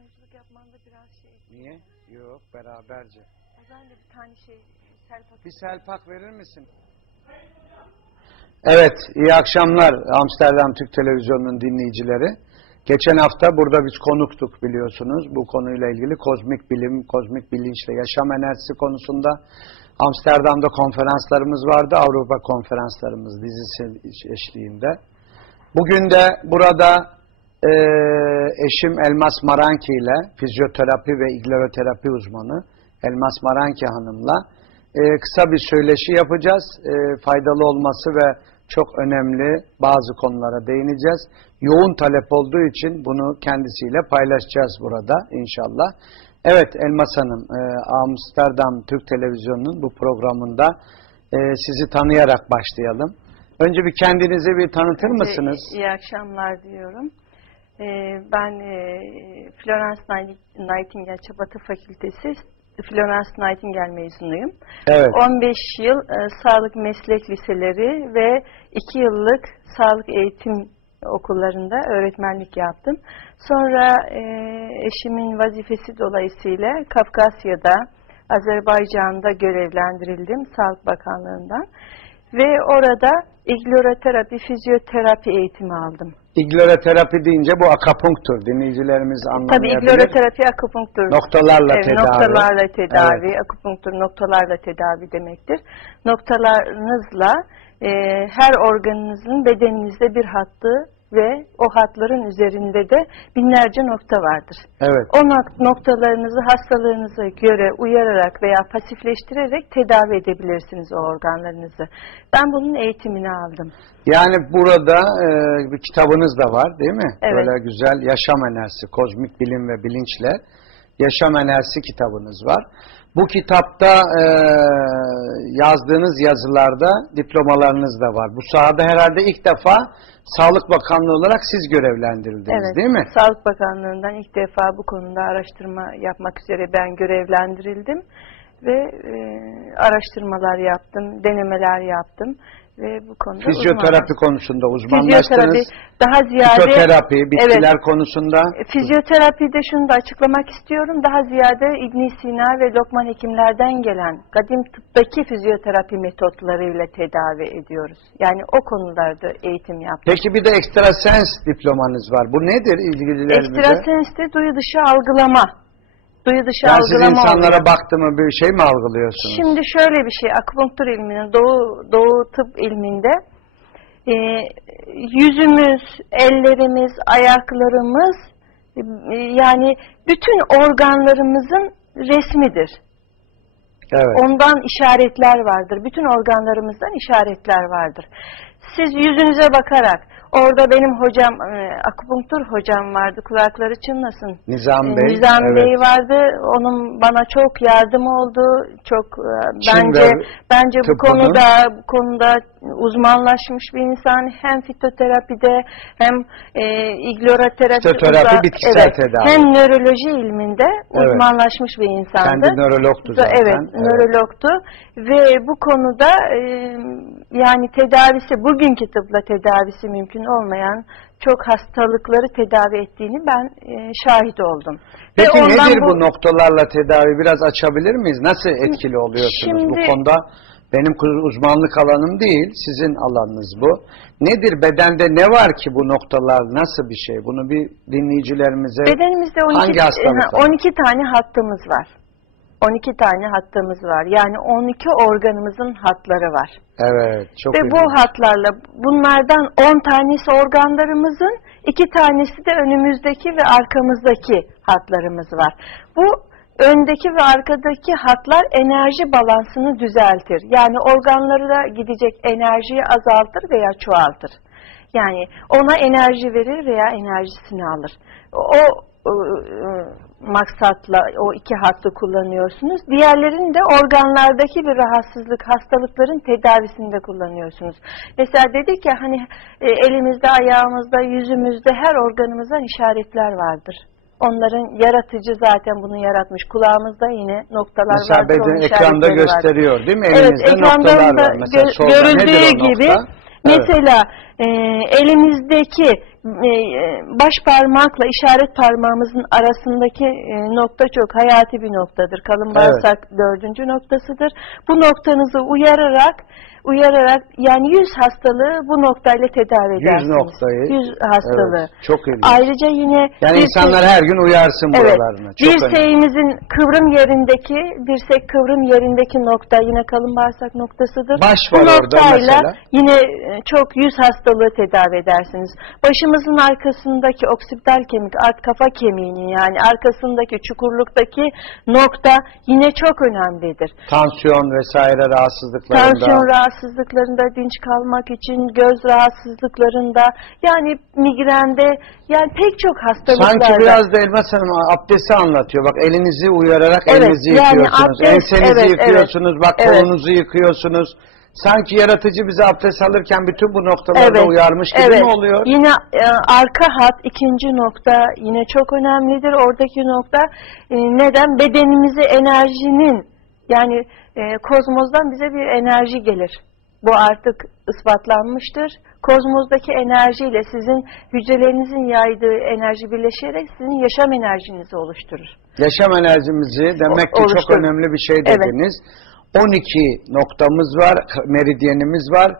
sunuculuk yapmanda biraz şey. Niye? Yok beraberce. Ben de bir tane şey Serpak. Bir selpak verir misin? Evet, iyi akşamlar Amsterdam Türk Televizyonu'nun dinleyicileri. Geçen hafta burada biz konuktuk biliyorsunuz. Bu konuyla ilgili kozmik bilim, kozmik bilinçle yaşam enerjisi konusunda Amsterdam'da konferanslarımız vardı. Avrupa konferanslarımız dizisi eşliğinde. Bugün de burada e, eşim Elmas Maranki ile fizyoterapi ve igleroterapi uzmanı Elmas Maranki Hanım'la e, kısa bir söyleşi yapacağız. E, faydalı olması ve çok önemli bazı konulara değineceğiz. Yoğun talep olduğu için bunu kendisiyle paylaşacağız burada inşallah. Evet Elmas Hanım, e, Amsterdam Türk Televizyonu'nun bu programında e, sizi tanıyarak başlayalım. Önce bir kendinizi bir tanıtır mısınız? İyi akşamlar diyorum. Ee, ben e, Florence Nightingale Çabatı Fakültesi Florence Nightingale mezunuyum. Evet. 15 yıl e, sağlık meslek liseleri ve 2 yıllık sağlık eğitim okullarında öğretmenlik yaptım. Sonra e, eşimin vazifesi dolayısıyla Kafkasya'da, Azerbaycan'da görevlendirildim Sağlık Bakanlığı'ndan. Ve orada igloroterapi, fizyoterapi eğitimi aldım. İgloroterapi deyince bu akapunktur. Dinleyicilerimiz Tabii anlamayabilir. igloroterapi akupunktur. Noktalarla Evet, tedavi. Noktalarla tedavi, akupunktur noktalarla tedavi demektir. Noktalarınızla e, her organınızın bedeninizde bir hattı ve o hatların üzerinde de binlerce nokta vardır. Evet. O nok- noktalarınızı hastalığınıza göre uyararak veya pasifleştirerek tedavi edebilirsiniz o organlarınızı. Ben bunun eğitimini aldım. Yani burada e, bir kitabınız da var değil mi? Evet. Böyle güzel yaşam enerjisi, kozmik bilim ve bilinçle yaşam enerjisi kitabınız var. Bu kitapta e, yazdığınız yazılarda diplomalarınız da var. Bu sahada herhalde ilk defa Sağlık Bakanlığı olarak siz görevlendirildiniz Evet, değil mi? Sağlık Bakanlığı'ndan ilk defa bu konuda araştırma yapmak üzere ben görevlendirildim ve e, araştırmalar yaptım, denemeler yaptım ve bu konuda Fizyoterapi uzmanım. konusunda Fizyoterapi uzmanlaştınız. daha ziyade Fitoterapi, bitkiler Evet. konusunda. Fizyoterapide şunu da açıklamak istiyorum. Daha ziyade ibn Sina ve Lokman hekimlerden gelen kadim tıptaki fizyoterapi metotlarıyla tedavi ediyoruz. Yani o konularda eğitim yaptık. Peki bir de ekstrasens diplomanız var. Bu nedir ilgililerimize? Ekstrasenste duyu dışı algılama. Duyu dışı Yani siz algılama insanlara oluyor. baktı mı bir şey mi algılıyorsunuz? Şimdi şöyle bir şey, akupunktur ilminin, doğu, doğu tıp ilminde e, yüzümüz, ellerimiz, ayaklarımız e, yani bütün organlarımızın resmidir. evet. Ondan işaretler vardır. Bütün organlarımızdan işaretler vardır. Siz yüzünüze bakarak, orada benim hocam, e, akupunktur hocam vardı, kulakları çınlasın. Nizam E, Bey. Nizam evet. Bey vardı. Onun bana çok yardım oldu. Çok e, bence bence bu tıbbının- konuda bu konuda uzmanlaşmış bir insan. Hem fitoterapide hem e, igloraterapide Fitoterapi, bitkisel evet, tedavi. hem nöroloji ilminde uzmanlaşmış bir insandı. Kendi nörologtu zaten. Evet, nörologtu ve bu konuda e, yani tedavisi bugünkü tıpla tedavisi mümkün olmayan çok hastalıkları tedavi ettiğini ben e, şahit oldum. Ve Peki ondan nedir bu... noktalarla tedavi? Biraz açabilir miyiz? Nasıl etkili oluyorsunuz bu Şimdi- konuda? Benim uzmanlık alanım değil, sizin alanınız bu. Nedir bedende ne var ki bu noktalar nasıl bir şey? Bunu bir dinleyicilerimize Bedenimizde 12, hangi hastalıklar? 12 tane hattımız var. 12 tane hattımız var. Yani 12 organımızın hatları var. Evet, çok Ve bu ilginç. hatlarla bunlardan 10 tanesi organlarımızın, 2 tanesi de önümüzdeki ve arkamızdaki hatlarımız var. Bu öndeki ve arkadaki hatlar enerji balansını düzeltir. Yani organlara gidecek enerjiyi azaltır veya çoğaltır. Yani ona enerji verir veya enerjisini alır. O e, maksatla o iki hattı kullanıyorsunuz. Diğerlerini de organlardaki bir rahatsızlık, hastalıkların tedavisinde kullanıyorsunuz. Mesela dedik ya hani e, elimizde, ayağımızda, yüzümüzde her organımızdan işaretler vardır. Onların yaratıcı zaten bunu yaratmış. Kulağımızda yine noktalar Mesela vardır. onun beden ekranda vardır. gösteriyor değil mi? Evet, Elinizde ekranda noktalar var. Mesela gö- görüldüğü gibi nokta? Evet. mesela e, elimizdeki baş parmakla işaret parmağımızın arasındaki e, nokta çok hayati bir noktadır. Kalın Evet. bağırsak dördüncü noktasıdır. Bu noktanızı uyararak uyararak yani yüz hastalığı bu noktayla tedavi Yüz edersiniz. noktayı. Yüz hastalığı. Evet, çok ilginç. Ayrıca yine Yani bir- insanlar her gün uyarsın Evet. buralarına. Çok önemli. Dirseğimizin kıvrım yerindeki, dirsek kıvrım yerindeki nokta yine kalın bağırsak noktasıdır. Baş Bu var orada noktayla mesela. yine e, çok yüz hastalığı tedavi edersiniz. Başımızın arkasındaki oksipital kemik, art kafa kemiğinin yani arkasındaki çukurluktaki nokta yine çok önemlidir. Tansiyon vesaire rahatsızlıklarında. Tansiyon rahatsızlıklarında dinç kalmak için, göz rahatsızlıklarında, yani migrende, yani pek çok hastalıklarda. Sanki biraz da Elmas Hanım abdesti anlatıyor. Bak elinizi uyararak Evet, elinizi yani yıkıyorsunuz. abdest, Ensenizi evet, yıkıyorsunuz. Bak evet. kolunuzu yıkıyorsunuz. Sanki yaratıcı bize abdest alırken bütün bu noktalarda uyarmış gibi evet. mi oluyor? Yine e, arka hat ikinci nokta yine çok önemlidir. Oradaki nokta e, neden? Bedenimize enerjinin yani e, kozmozdan bize bir enerji gelir. Bu artık ispatlanmıştır. Kozmozdaki enerjiyle sizin hücrelerinizin yaydığı enerji birleşerek sizin yaşam enerjinizi oluşturur. Yaşam enerjimizi demek ki çok oluşturur. önemli bir şey Evet. Dediniz. 12 noktamız var, meridyenimiz var.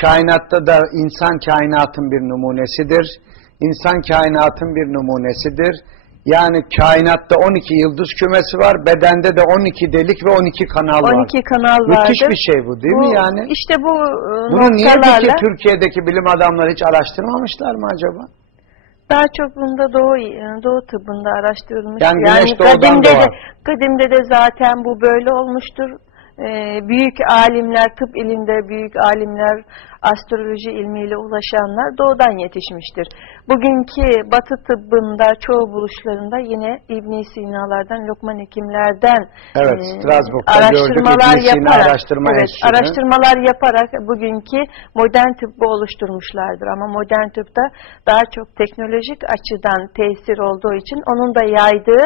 Kainatta da insan kainatın bir numunesidir. İnsan kainatın bir numunesidir. Yani kainatta 12 yıldız kümesi var, bedende de 12 delik ve 12 kanal var. 12 kanal vardır. Müthiş bir şey bu değil mi Bu- yani? İşte bu e, Bunu niye peki Türkiye'deki bilim adamları hiç araştırmamışlar mı acaba? Daha çok bunda doğu doğu tıbbında araştırılmış. Yani doğudan kadimde de kadimde de zaten bu böyle olmuştur. Ee, büyük alimler, tıp ilimde büyük alimler, astroloji ilmiyle ulaşanlar doğudan yetişmiştir. Bugünkü Batı tıbbında çoğu buluşlarında yine İbn Sina'lardan, Lokman hekimlerden Evet, e, Strasbourg'da araştırmalar gördük yaparak, Araştırma evet, Enstitüsü'nü. araştırmalar yaparak bugünkü modern tıbbı oluşturmuşlardır. Ama modern tıpta daha çok teknolojik açıdan tesir olduğu için onun da yaydığı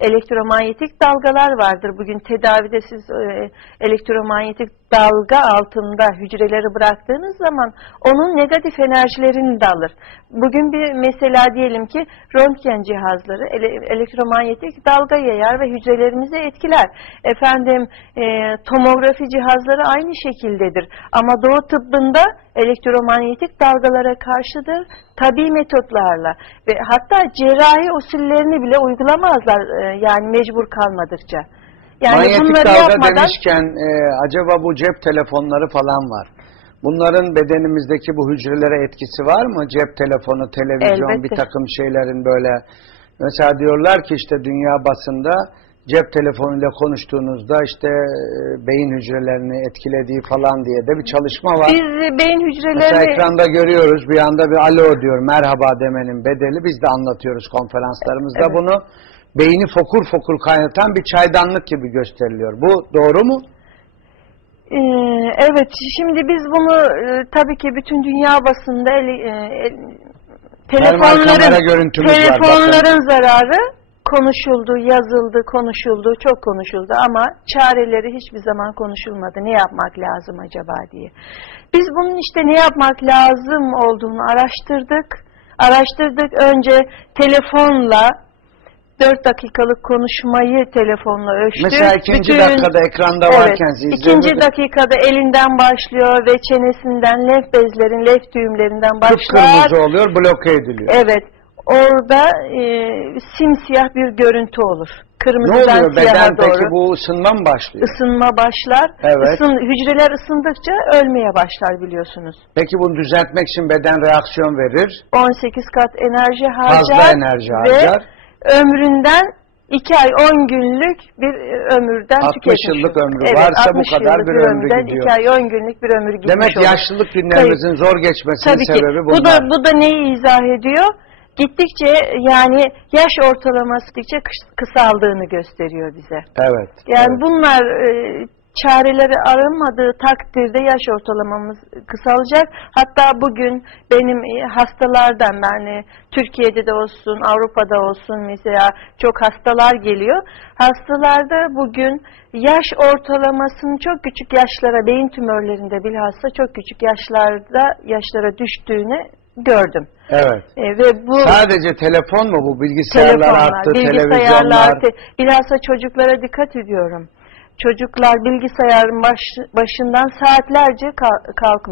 elektromanyetik dalgalar vardır. Bugün tedavide siz e, elektromanyetik dalga altında hücreleri bıraktığınız zaman onun negatif enerjilerini de alır. Bugün bir mesela diyelim ki röntgen cihazları ele- elektromanyetik dalga yayar ve hücrelerimizi etkiler. Efendim e, tomografi cihazları aynı şekildedir. Ama doğu tıbbında elektromanyetik dalgalara karşıdır tabi metotlarla ve hatta cerrahi usullerini bile uygulamazlar e, yani mecbur kalmadıkça. Yani Manyetik bunları dalga yapmadan demişken e, acaba bu cep telefonları falan var. Bunların bedenimizdeki bu hücrelere etkisi var mı? Cep telefonu, televizyon, Elbette. bir takım şeylerin böyle. Mesela diyorlar ki işte dünya basında cep telefonuyla konuştuğunuzda işte e, beyin hücrelerini etkilediği falan diye de bir çalışma var. biz e, beyin Mesela hücreleri ekranda görüyoruz bir anda bir alo diyor merhaba demenin bedeli biz de anlatıyoruz konferanslarımızda Evet. bunu beyni fokur fokur kaynatan bir çaydanlık gibi gösteriliyor. Bu doğru mu? Ee, evet, şimdi biz bunu e, tabii ki bütün dünya basında eli, e, el- telefonların görüntümüz var, telefonların zararı konuşuldu, yazıldı, konuşuldu, çok konuşuldu ama çareleri hiçbir zaman konuşulmadı. Ne yapmak lazım acaba diye. Biz bunun işte ne yapmak lazım olduğunu araştırdık. Araştırdık önce telefonla 4 dakikalık konuşmayı telefonla ölçtük. Mesela ikinci Bütün- dakikada ekranda Evet, varken siz ikinci izliyordunuz. dakikada elinden başlıyor ve çenesinden, lenf bezlerin, lenf düğümlerinden başlar. Kıpkırmızı oluyor bloke ediliyor. Evet, orada e, simsiyah bir görüntü olur. Ne Kırmızıdan oluyor siyaha beden doğru. peki bu ısınma mı başlıyor? Isınma başlar. Evet. Isın, hücreler ısındıkça ölmeye başlar biliyorsunuz. Peki bunu düzeltmek için beden reaksiyon verir. 18 kat enerji harcar. Fazla enerji ve harcar. Ömründen 2 ay 10 günlük bir e, ömürden 60 tüketmiş. yıllık ömrü evet, varsa bu 60 kadar bir ömrü gidiyor. 2 ay 10 günlük bir ömür gitmiş Demek olur. yaşlılık günlerimizin zor geçmesinin Tabii ki. sebebi Bu bunlar. da bu da neyi izah ediyor? Gittikçe yani yaş ortalaması gittikçe kıs- kısaldığını gösteriyor bize. Evet. Yani evet. bunlar e, çareleri arınmadığı takdirde yaş ortalamamız kısalacak. Hatta bugün benim e, hastalardan yani Türkiye'de de olsun, Avrupa'da olsun mesela çok hastalar geliyor. Hastalarda bugün yaş ortalamasının çok küçük yaşlara, beyin tümörlerinde bilhassa çok küçük yaşlarda yaşlara düştüğünü gördüm. Evet. E, ve bu Sadece telefon mu bu? Bilgisayarlar arttı, bilgisayarlar, televizyonlar. te- bilhassa çocuklara dikkat ediyorum. Çocuklar bilgisayarın baş, başından saatlerce kal- kalkmıyor.